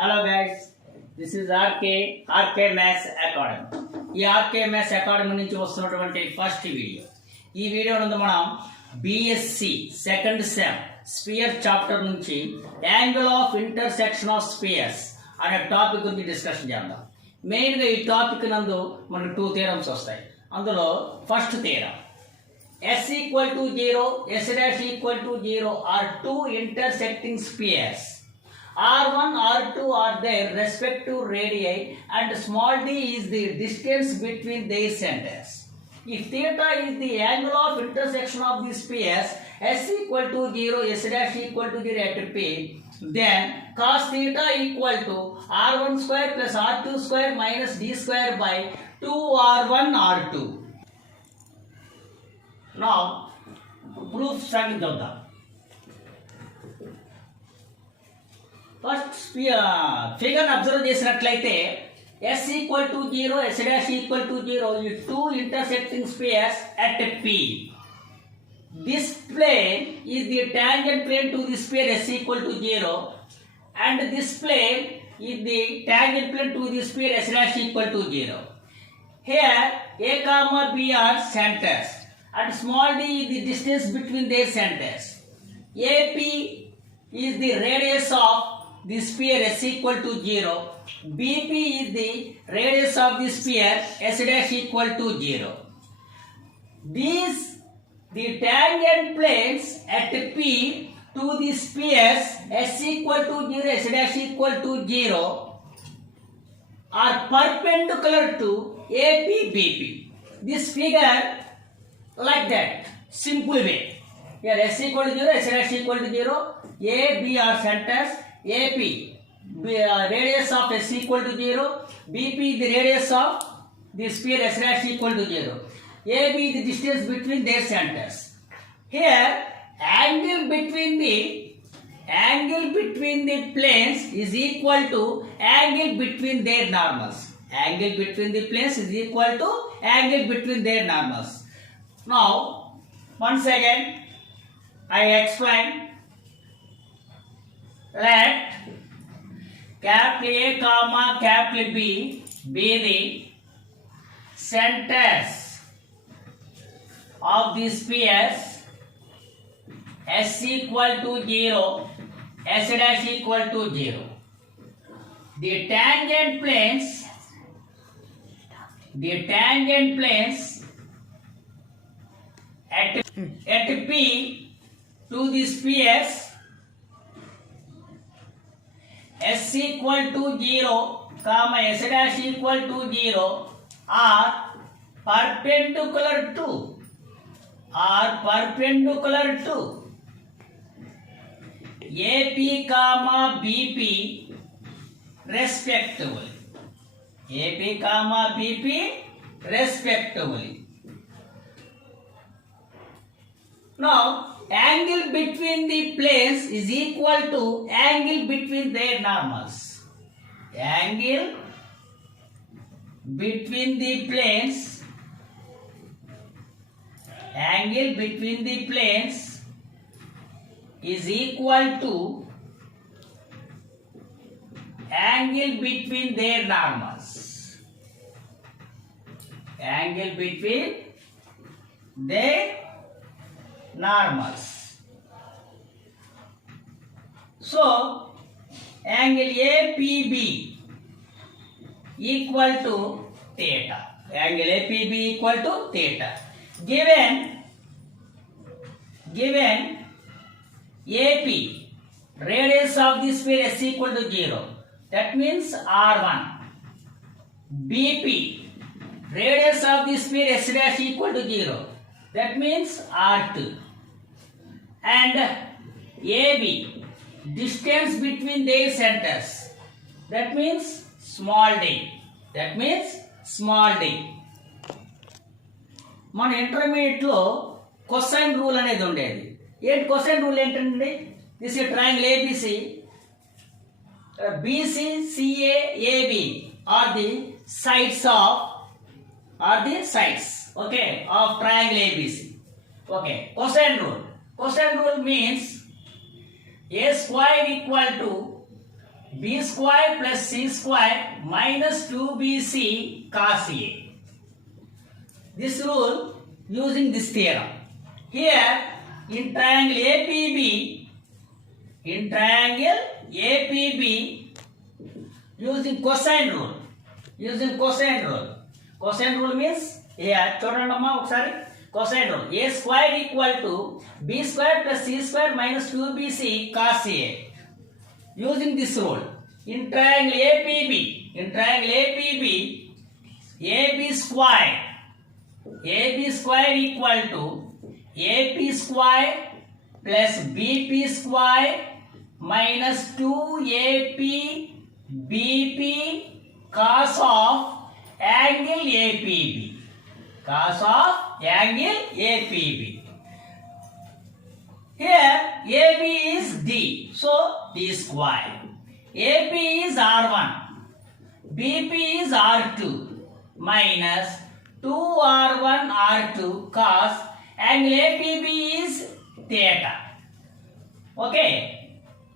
Hello guys, this is RK maths academy. ఈ RK maths academy నుంచి వస్తున్నటువంటి first video. ఈ వీడియో నందు మనం BSc second sem sphere chapter నుంచి angle of intersection of spheres అనే టాపిక్ గురించి డిస్కషన్ చేద్దాం. మెయిన్గా ఈ టాపిక్ నందు మనకు 2 థియరమ్స్ వస్తాయి. అందులో first theorem, S equal to 0, S dash equal to 0 are two intersecting spheres. R1, R2 are their respective radii and small d is the distance between their centers. If theta is the angle of intersection of the spheres, S equal to 0, S dash equal to 0 at P, then cos theta equal to R1 square plus R2 square minus D square by 2R1 R2. Now, proof starting చేద్దాం. First figure observe చేసినట్లయితే S equal to 0, S dash equal to 0 ఈ two intersecting spheres at P. This plane is the tangent plane to the sphere S equal to 0 and this plane is the tangent plane to the sphere S dash equal to 0. Here A comma B are centers and small d is the distance between their centers. AP is the radius of the sphere S equal to 0. BP is the radius of the sphere S dash equal to 0. These the tangent planes at P to the spheres S equal to 0, S dash equal to 0 are perpendicular to AP, BP. This figure like that, simple way. Here S equal to 0, S dash equal to 0, A, B are centers, AP, radius of S equal to 0, BP the radius of the sphere S dash equal to 0, AB the distance between their centers. Here angle between the planes is equal to angle between their normals. Angle between the planes is equal to angle between their normals. Now, once again, I explain. Let capital A comma capital B be the centers of the spheres S equal to 0, S dash equal to 0. The tangent planes at P to the spheres S equal to 0, comma S dash equal to 0 are perpendicular to AP comma BP respectively. AP comma BP respectively. Now, angle between the planes is equal to angle between their normals. Angle between the planes is equal to angle between their normals. Angle between their normals. So, angle APB equal to theta. Angle APB equal to theta. Given AP, radius of the sphere S equal to 0. That means R1. BP, radius of the sphere S dash equal to 0. That means R2. And AB, distance between their centers. That means small d. మన intermediate లో cosine rule అనేది ఉండేది. ఏంటి cosine rule ఏంటండి? This is triangle ABC, BC, CA, AB are the sides okay, of triangle ABC. Okay, cosine rule means A square equal to b square plus c square minus 2bc cos A. This rule using this theorem. Here in triangle APB using cosine rule. Cosine rule means here చూడండమ్మా ఒకసారి cosine rule. A square equal to b square plus c square minus 2bc cos A. Using this rule in triangle APB, AB square equal to AP square plus BP square minus 2AP BP cos of angle APB. Here AB is D, so D square. AP is R1, BP is R2 minus 2R1 R2 cos angle APB is theta. Okay,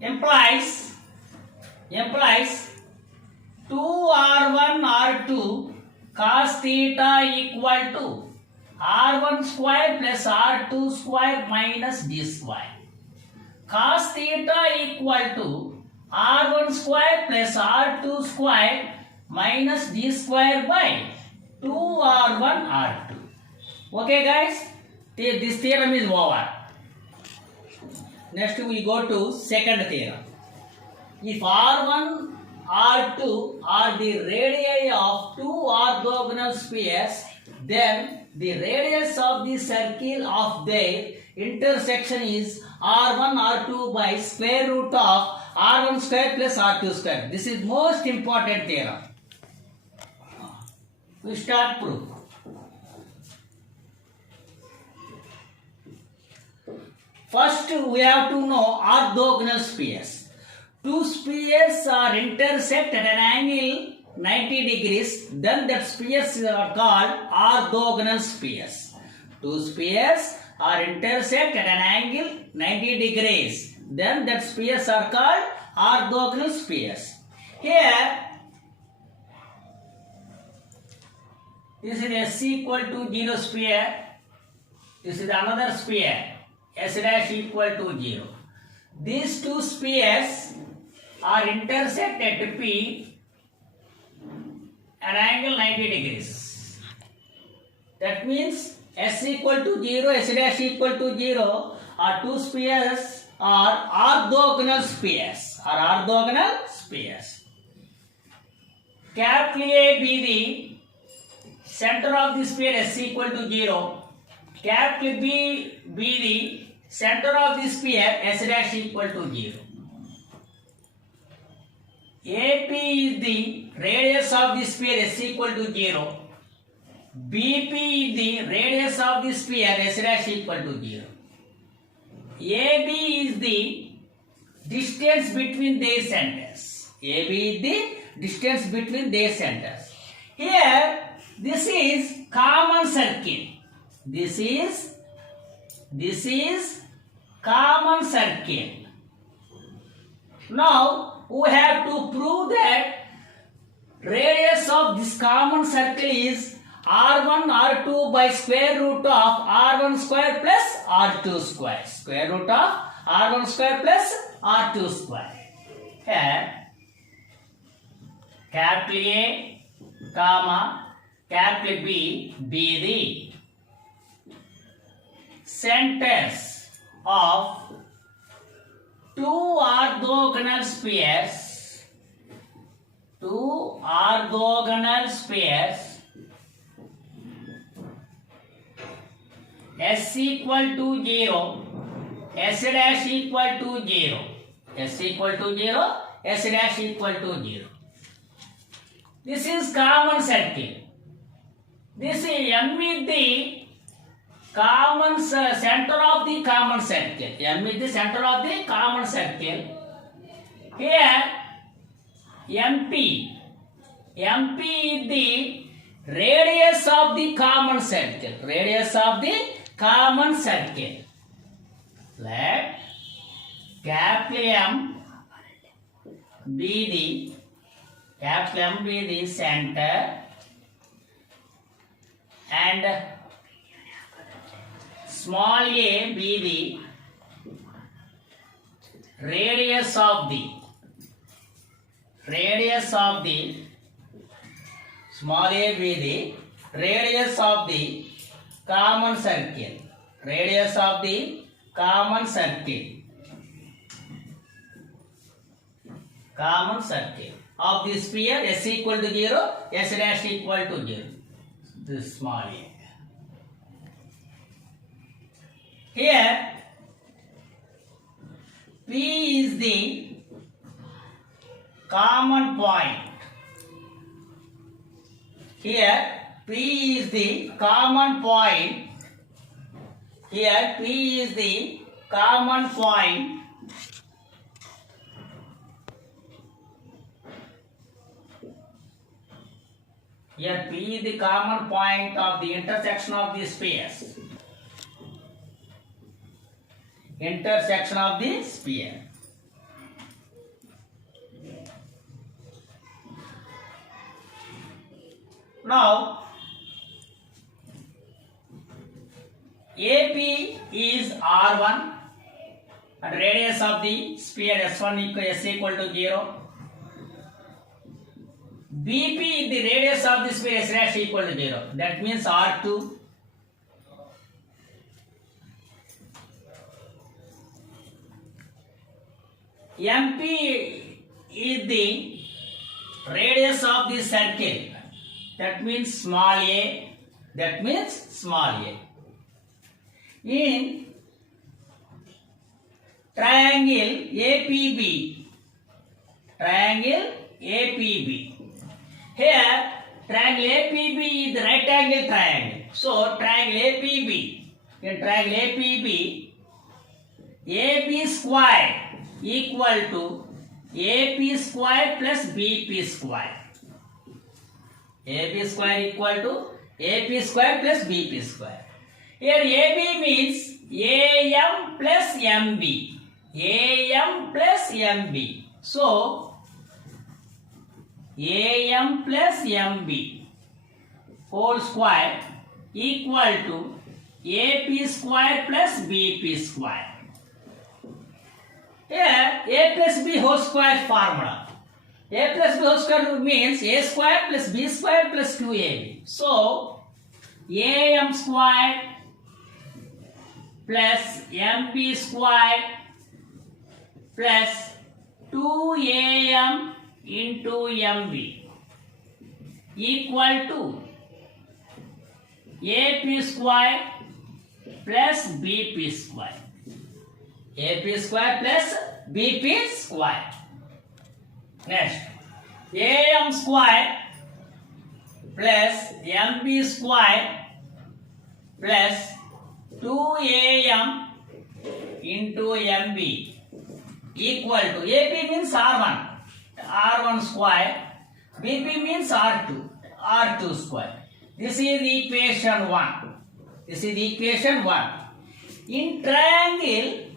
implies 2R1 R2 cos theta equal to R1 square plus R2 square minus D square. Cos theta equal to R1 square plus R2 square minus D square by 2R1 R2. Okay guys, this theorem is over. Next we go to second theorem. If R1, R2 are the radii of two orthogonal spheres, then the radius of the circle of their intersection is R1, R2 by square root of R1 square plus R2 square. This is most important theorem. We start proof. First, we have to know orthogonal spheres. Two spheres are intersect at an angle 90 degrees, then that spheres are called orthogonal spheres. Two spheres are intersect at an angle 90 degrees, then that spheres are called orthogonal spheres. Here, this is S equal to 0 sphere. This is another sphere, S dash equal to 0. These two spheres are intersect at P at angle 90 degrees. That means S equal to 0, S dash equal to 0 are two spheres are orthogonal spheres. Capital A be the center of the sphere S equal to 0. Capital B be the center of the sphere S dash equal to 0. AP is the radius of the sphere S equal to 0. BP is the radius of the sphere S dash equal to 0. AB is the distance between their centers. AB is the distance between their centers. Here, this is common circle. This is common circle. Now, we have to prove that radius of this common circle is R1 R2 by square root of R1 square plus R2 square. Square root of R1 square plus R2 square. Here, capital A, comma, capital B be the centers of two orthogonal spheres. S equal to 0, S dash equal to 0. S equal to 0, S dash equal to 0. This is common circle. This is M is the common center of the common circle. M is the center of the common circle. Here, MP is the radius of the common circle. Let capital M be the capital M be the center and small a be the radius of the small a be the radius of the common circle. Radius of the common circle. Common circle of the sphere S equal to 0, S dash equal to 0. This small a. Here P is the common point. Here P is the common point. Here P is the common point. Here P is the common point of the intersection of the spheres. Intersection of the sphere. Now AP is R1 and radius of the sphere S1 is equal to 0. BP is the radius of the sphere S dash equal to 0. That means R2. MP is the radius of the circle. That means small a. That means small a. In triangle APB, here triangle APB is the right angle triangle. So triangle APB, in triangle APB, AB square equal to AP square plus BP square. AB square equal to AP square plus BP square. Here AB means AM plus MB. AM plus MB. So AM plus MB whole square equal to AP square plus BP square. Here A plus B whole square formula. A plus B whole square means A square plus B square plus 2AB. So AM square plus MB square plus 2AM into MB equal to AP square plus BP square. AP square plus BP square. Next, AM square plus MB square plus 2AM into MB equal to AP means R1, R1 square, BP means R2, R2 square. This is the equation 1. This is the equation 1. In triangle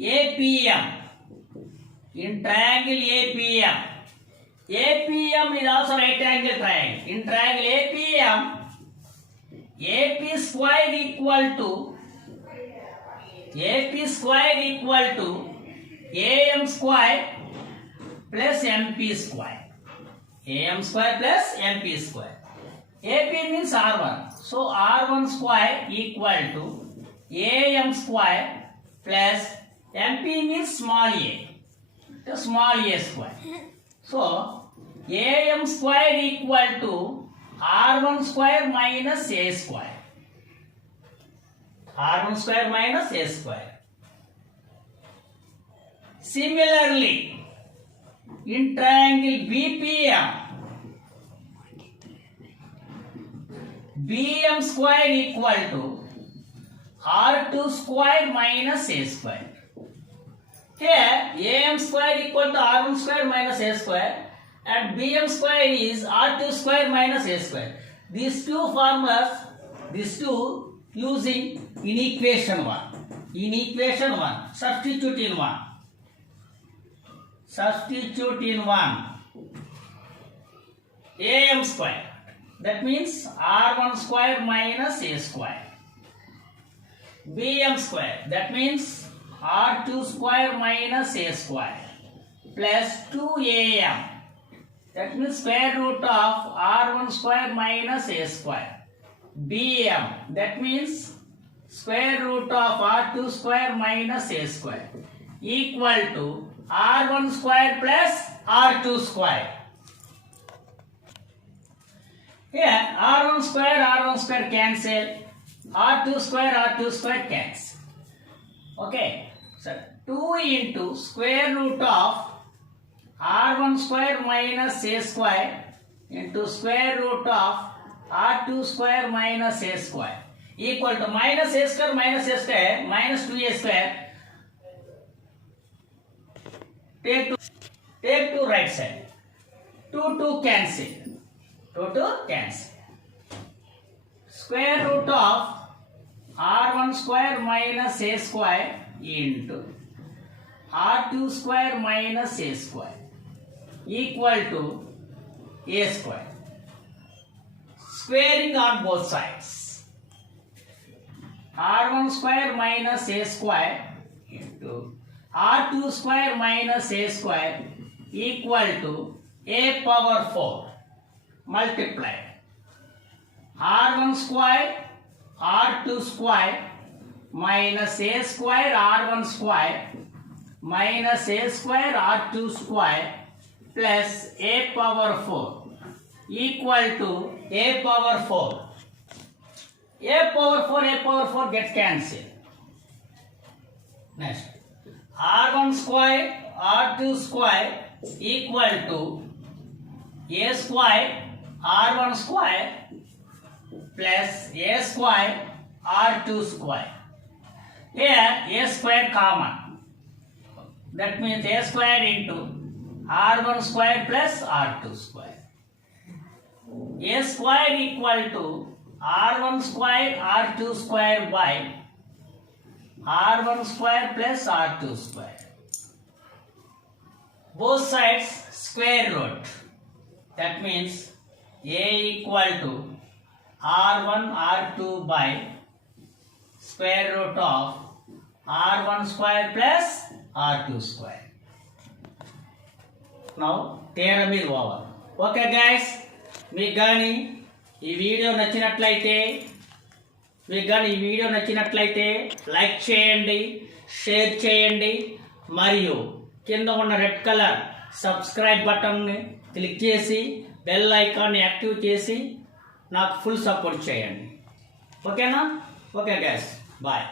APM, in triangle APM, APM is also right angle triangle. In triangle APM, AP square equal to AM square plus MP square. AM square plus MP square. AP means R1. So R1 square equal to AM square plus MP means small a. The small a square. So AM square equal to R1 square minus A square. R1 square minus A square. Similarly, in triangle BPM, BM square equal to R2 square minus A square. Here, AM square equal to R1 square minus A square and BM square is R2 square minus A square. These two formulas, these two using in equation 1. In equation 1, substitute in 1. substitute in 1 am square, that means r1 square minus a square, bm square, that means r2 square minus a square, plus 2am, that means square root of r1 square minus a square, bm, that means square root of r2 square minus a square, equal to r1 square plus r2 square. Here r1 square cancel, r2 square cancel. Okay, so 2 into square root of r1 square minus a square into square root of r2 square minus a square equal to minus a square minus 2a square. Take to right side. 2 cancel. Square root of r1 square minus a square into r2 square minus a square equal to a square. Squaring on both sides. r1 square minus a square into r2 square minus a square equal to a power 4 multiply r1 square r2 square minus a square r1 square minus a square r2 square plus a power 4 equal to a power 4. A power 4 gets cancelled. Next, r1 square r2 square equal to a square r1 square plus a square r2 square. Here a square common. That means a square into r1 square plus r2 square. A square equal to r1 square r2 square by r1 square plus r2 square. Both sides square root. That means a equal to r1 r2 by square root of r1 square plus r2 square. Now theorem is over. Okay guys, మీకు కానీ ఈ video నచ్చినట్లయితే like చేయండి, share చేయండి, మరియు కింద ఉన్న red colour subscribe బటన్ని క్లిక్ చేసి బెల్ ఐకాన్ని యాక్టివ్ చేసి నాకు ఫుల్ సపోర్ట్ చేయండి. ఓకేనా? Okay guys, bye.